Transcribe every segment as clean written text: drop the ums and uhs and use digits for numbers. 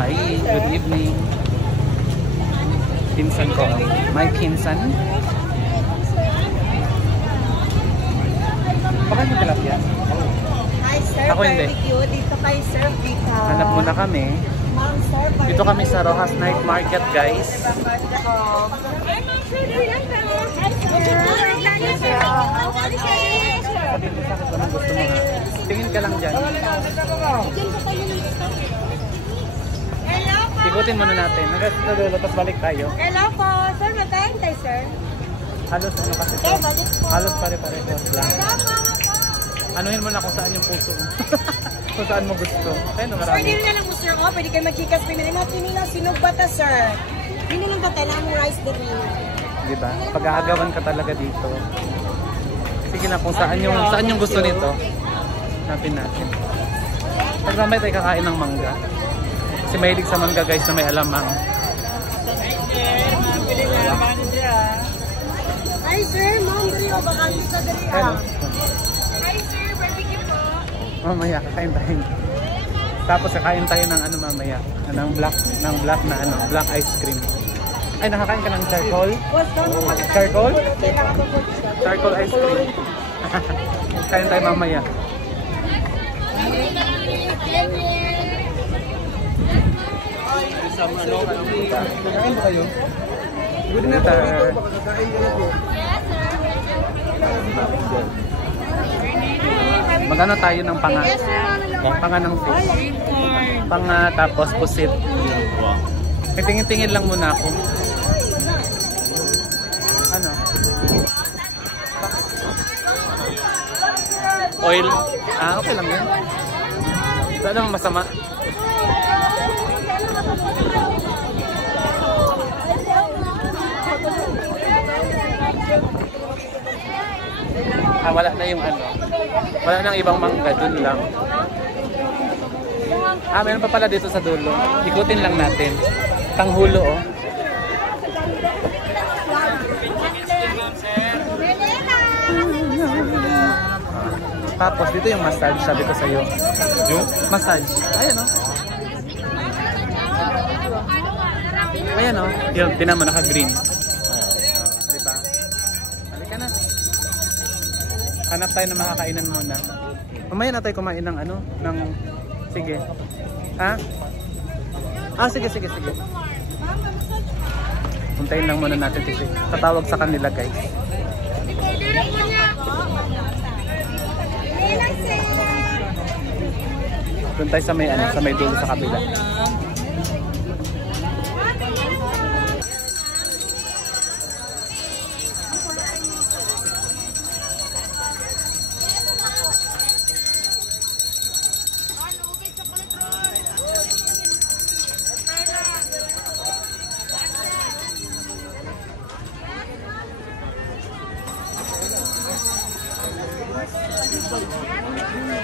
Hi, good evening. Pinsan ko. May pinsan. Baka yung tilapia? Hi sir, ako hindi. barbecue. Dito kay Sir Vika. Hanap muna kami. Ma'am sir, Dito kami sa Rojas Night Market, guys. Tingin ka lang dyan. Ikutin muna natin. Hanggang sa dulo, tapos balik tayo. Hello po. Sir, magkahintay sir. Halos ano kasi ito. Halos pare-pareho lang. Anuhin mo na kung saan yung puso mo. Kung saan mo gusto. Kaya no, marami. Pwede rin na lang mo sir. Pwede kayo mag-chikas. Pinili mo. Kinilang sinugbata sir. Hindi lang tatala mo rice din. Diba? Pag-aagawan ka talaga dito. Sige na kung saan yung gusto nito. Hanapin natin. Pag mamaya tayo kakain ng mangga. Kasi mahilig sa mangga guys na may alamang. Hi sir, ma'am. Drio. Baka sa Drio. Hello. Hi sir, barbecue po. Mamaya kakain tayo. Tapos kakain tayo ng ano mamaya. Ng black na ano, black ice cream. Ay, nakakain ka ng charcoal? Charcoal? Charcoal ice cream. Kain tayo mamaya. Kakain ba kayo? Magano tayo ng panga? Panga ng fish. Panga tapos pusit. Tingin-tingin lang muna ako. Ano? Oil? Ah, okay lang yan. Wala namang masama. Ah, wala na yung ano. Wala nang ibang mangga, dun lang. Ah, meron pa pala dito sa dulo. Ikutin lang natin. Tanghulo, oh. Tapos dito yung massage, sabi ko sa'yo. Yung? Massage. Ayan, oh. Ayan, oh. Yung, tinan mo, naka-green. Diba? Halika na. Hanap tayo ng makakainan muna. Mamaya na tayo kumain ng ano, ng... Sige. Ha? Ah, sige. Puntayin lang muna natin kasi tatawag sa kanila, guys. Doon tayo sa may ano, sa may dulo sa kabila.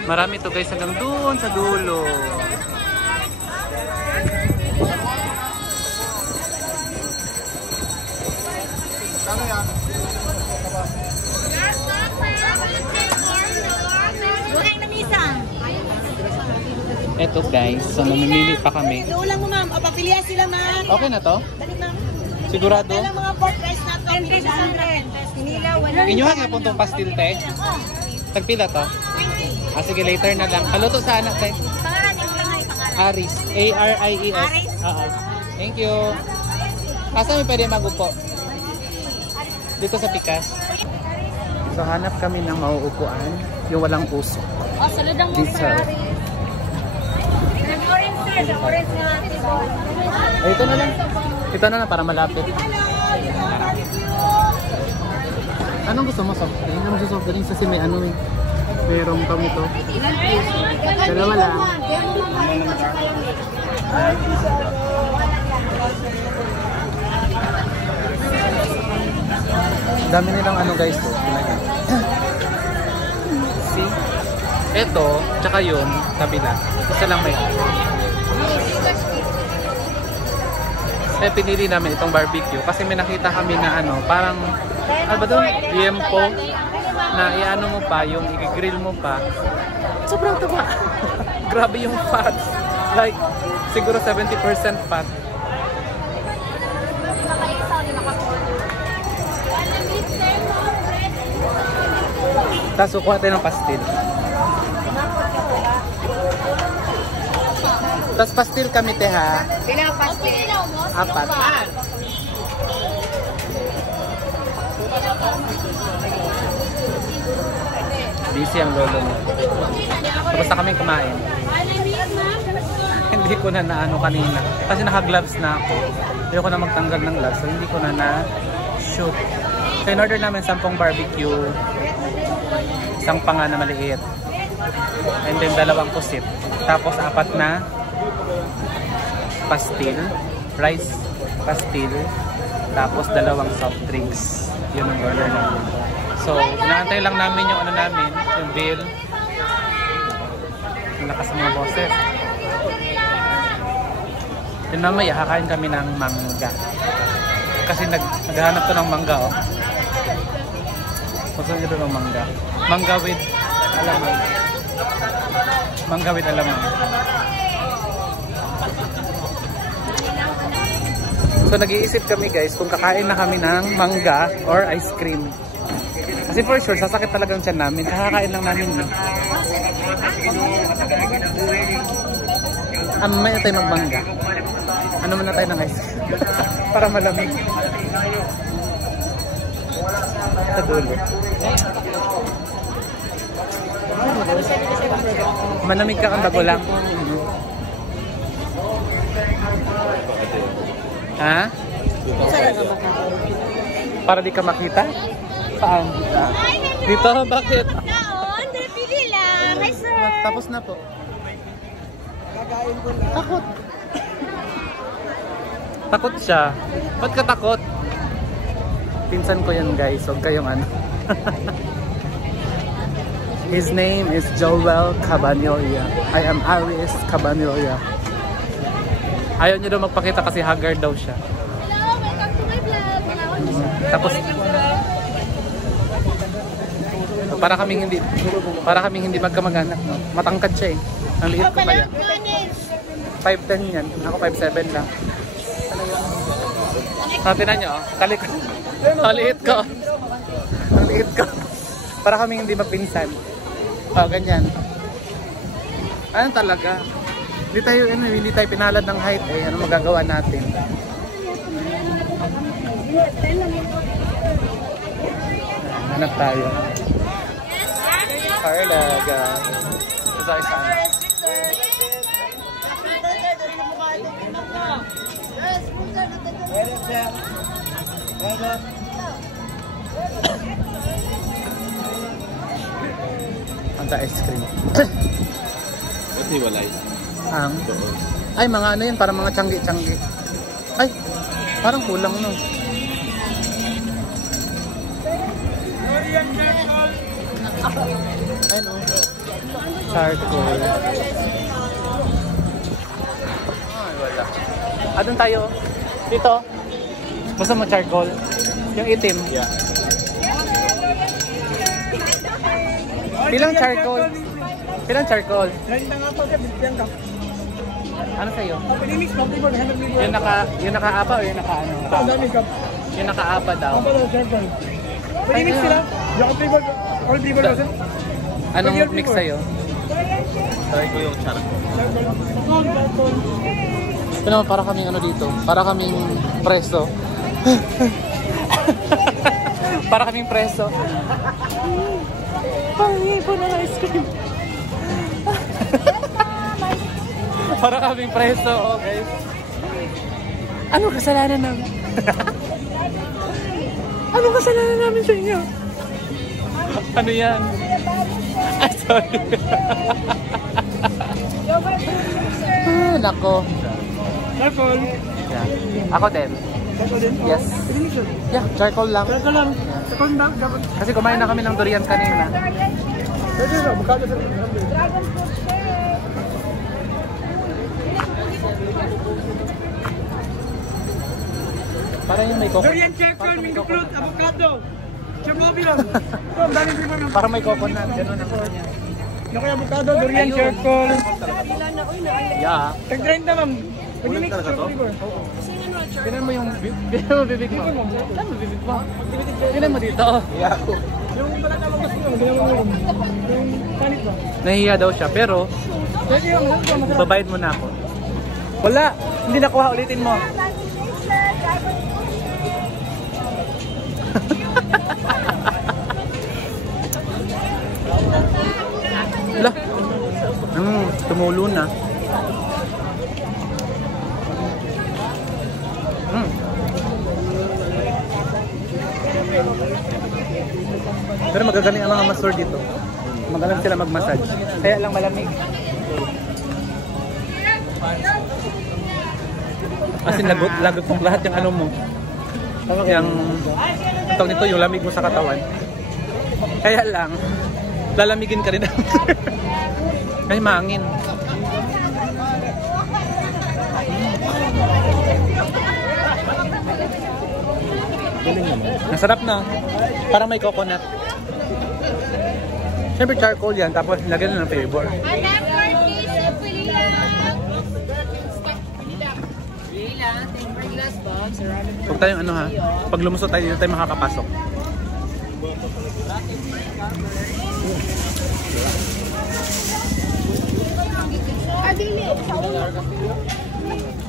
Marami to guys hanggang doon sa dulo. Ano yan? Eto guys, so namimili pa kami. Ulang mo ma'am, papilihan sila ma'am. Okay na to? Dali ma'am. Sigurado? Dali mga pork rice na to. 10 pesos 100. Pinila, 100. Inyuhan nga puntong pastil te. Tagpila to? Ah, sige, later na lang. Paluto sa anak tayo. Aris. A-R-I-E-S. Aris? Oo. Thank you. Asa may pwede magupo? Dito sa Pikas. So, hanap kami ng mauupuan. Yung walang puso. Oh, saludang mo sir. Orange sir. Orange nga. Oh, ito na lang. Ito na lang para malapit. Anong gusto mo? Soft drink? Anong gusto soft drink? Kasi may ano eh. Merong kami to. Dalawa lang. Dami nilang ano guys to. See? Ito, tsaka yun, kabila. Isa lang may. Kaya pinili namin itong barbecue kasi may nakita kami na ano, parang ano ba doon? Liempo na iano mo pa, yung i-grill mo pa. Sobrang taba. Grabe yung fats. Like, siguro 70% fat. Tapos kukuha tayo ng pastil. Tapos pastil kami te ha. Pila pastil? 4. Busy ang lolo mo. Tapos na kaming kumain. Hindi ko na naano kanina. Kasi naka-gloves na ako. Hindi ko na magtanggal ng gloves. So hindi ko na na-shoot. So in-order namin 10 barbecue. Isang panga na maliit. And then 2 pusit. Tapos 4 na pastil. Rice pastil. Tapos 2 soft drinks. Yun ang order namin. So, inaantay lang namin yung ano namin, yung bill. Lakas ng mga boses. Then mamaya, kakain kami ng mangga. Kasi naghahanap to ng mangga, oh. Gusto nyo doon ng mangga. Mangga with alamang. Mangga with alamang. So, nag-iisip kami guys kung kakain na kami ng mangga or ice cream. Kasi for sure, sasakit talagang tiyan namin. Kakakain lang namin. May na tayo magbangga. Ano muna tayo ng ice cream? Para malamig. Sa dulo. Manamig ka kang bago lang. Ha? Para di ka makita? Saan? Dito? Bakit? Naon, pili lang. Hi sir. Tapos na po. Takot. Takot siya. Ba't ka takot? Pinsan ko yan guys. Huwag kayong ano. His name is Joel Cabanilla. I am Aris Cabanilla. Ayaw niya daw magpakita kasi haggard daw siya. Hello, welcome to my vlog. Tapos para kaming hindi magkamag-anak, no? Matangkad siya eh. Ang liit ko kaya. 5'10 yan. Ako 5'7 lang. Tinan nyo, oh. Ang liit ko. Ang liit ko. Para kaming hindi magpinsan. Oh, ganyan. Ano talaga? Hindi tayo pinalad ng height eh. Ano magagawa natin? Hanap tayo. Carlaga. Sorry, sana. Ang ice cream. Kasi walay. Ay, mga ano yun, parang mga tiyanggi-tiyanggi. Ay, parang kulang no. Ay no. Charcoal. Ay, wala. Doon tayo. Dito. Basta mo charcoal. Yung itim. Yeah. Bilang charcoal. Bilang charcoal. Ano sa'yo? Yung naka-apa o yung naka-ano? Yung naka-apa daw. Mix sila. Anong mix sa'yo? Try ko yung charcoal. Ito naman para kaming ano dito. Para kaming preso. Para kaming preso. Pangipo ng ice cream. Para kaming preso, oh guys. Ano kasalanan namin? Ano kasalanan namin sa inyo? Ano yan? Ah, sorry. Nako. Charcoal. Yeah. Ako din. Charcoal din? Yes. Yeah, charcoal lang. Charcoal lang. Yeah. Charcoal lang. Dapat. Kasi kumain na kami ng durian kanina. Pwede na. Bukado sa Para yung may coconut. Durian, charcoal, mango fruit, avocado. Chamobi lang. Ito, ang daming primo ng... Para may coconut. Ganun ang kanya. Yung kaya avocado, durian, charcoal. Yeah. Tag-grind na, ma'am. Pag-mix talaga to? flavor. Tinan mo yung bibig mo. Tinan mo bibig mo. Tinan mo dito. Yung iba na naman kasi yung kanit ba? Nahihiya daw siya pero Pwede yung masarap. babayad mo na ako. Wala, hindi nakuha, ulitin mo. Wala. Tumulo na. Pero magagaling ang mga masseur dito. Magaling sila mag-massage. Kaya lang malamig. As in, lagot mong lahat yung ano mo. Yung, itong nito, yung lamig mo sa katawan. Kaya lang, lalamigin ka rin. Ay, mangin. Nasarap na. Parang may coconut. Siyempre charcoal yan, tapos lagyan na ng flavor. Huwag tayong ano ha, pag lumusot tayo, dito tayo makakapasok.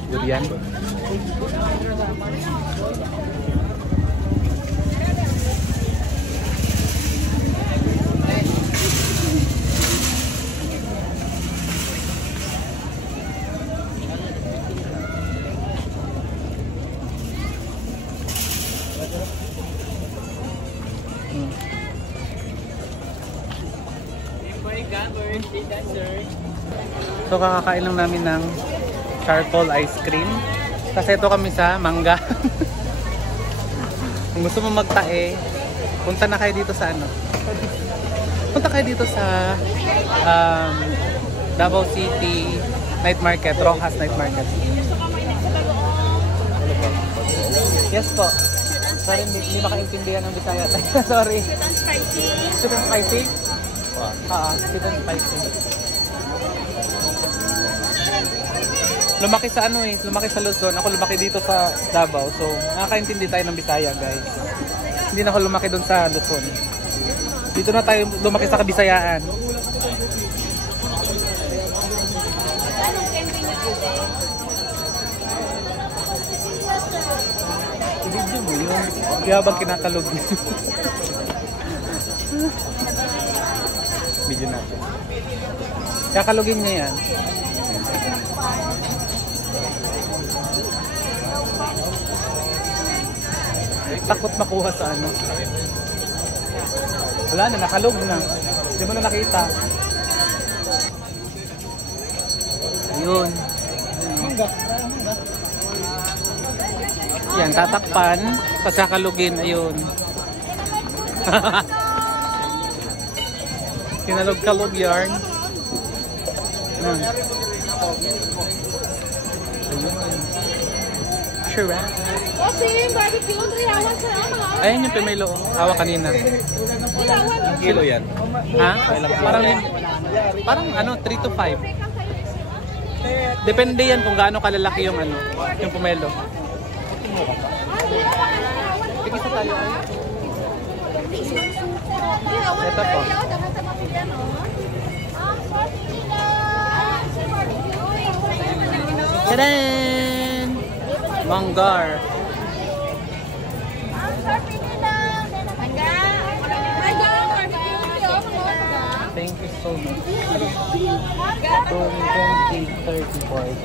Durian. So kakakain lang namin ng charcoal ice cream. Kasi ito kami sa Mangga. Kung gusto mo magtae, punta na kayo dito sa ano. Punta kayo dito sa Davao City Night Market, Rojas Night Market. Yes po. Sorry, hindi makaintindihan ng Bisaya. Sorry. Sweet and spicy. Sweet and spicy? Sweet and spicy. Lumaki sa ano eh, lumaki sa Luzon. Ako lumaki dito sa Davao. So, nakakaintindi tayo ng Bisaya, guys. Hindi na ako lumaki doon sa Luzon. Dito na tayo lumaki sa Kabisayaan. Video mo yun. Kaya bang kinakalog niya? Video natin. Kakalugin niya yan. Takot makuha sa ano. Wala na, nakalog na. Hindi mo na nakita. Yun. Yan, tatakpan. Tapos kakalugin. Ayun. Kinalog-kalog yarn. Yan. Sure, ah? Ayan yung pimelo. Hawa kanina. Kilo yan. Ha? Parang ano, 3 to 5. Depende yan kung gaano kalalaki yung ano, yung pumelo. Tigisa tayo ay. Ito po. Tadaan! Manggar. Thank you so much. 20, 30, 40.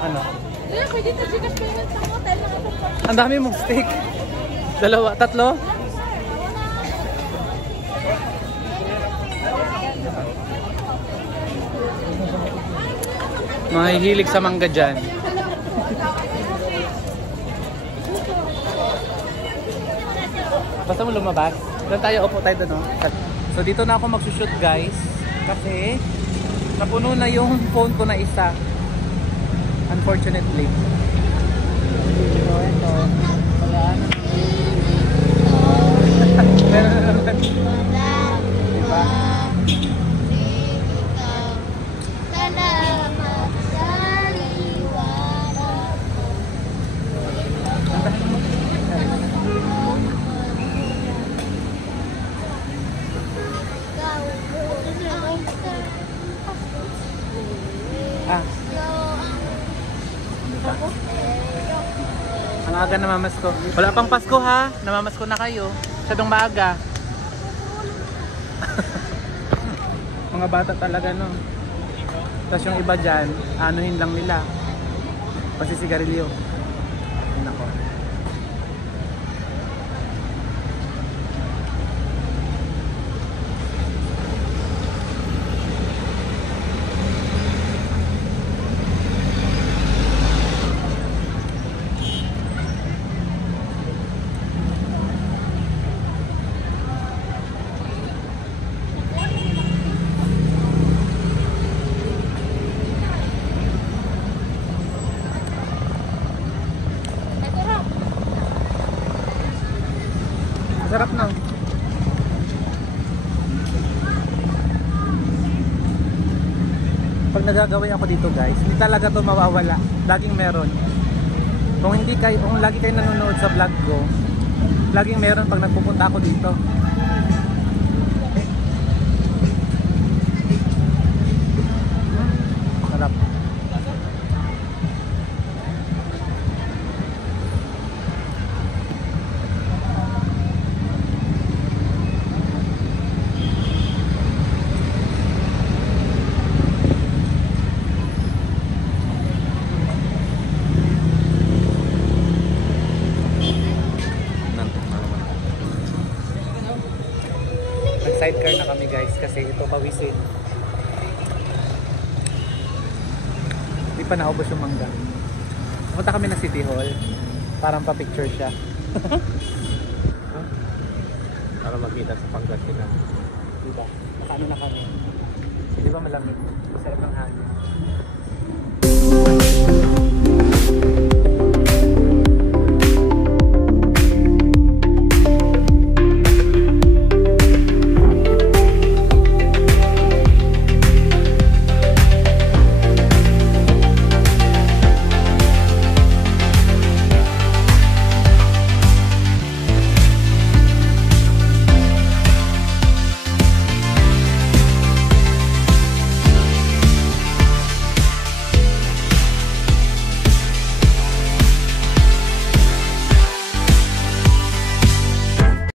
Ano? Ang dami mong steak. Dalawa, tatlo? Mahihilig sa mangga dyan. Basta mo lumabas. Doon tayo, upo tayo doon. So dito na ako magsushoot guys. Kasi napuno na yung phone ko na isa. Unfortunately. So ito. Wala. Meron na naman. Diba? Ah, ang aga namamasko. Wala pang Pasko ha. Namamasko na kayo. Masyadong maaga. Mga bata talaga no. Tapos yung iba dyan, anuhin lang nila. Pasisigarilyo. Nako. Sarap no. Pag nagagawin ako dito guys, hindi talaga to mawawala. Laging meron. Kung lagi kayo nanonood sa vlog ko, laging meron pag nagpupunta ako dito. Sarap. Sidecar na kami guys kasi ito pawisin. Hindi pa naubos yung mangga. Pumunta kami ng City Hall. Parang pa-picture siya. Para makita sa Pangasinan. Diba? Nakaano na kami. Di ba malamig? Sarap ng hangin.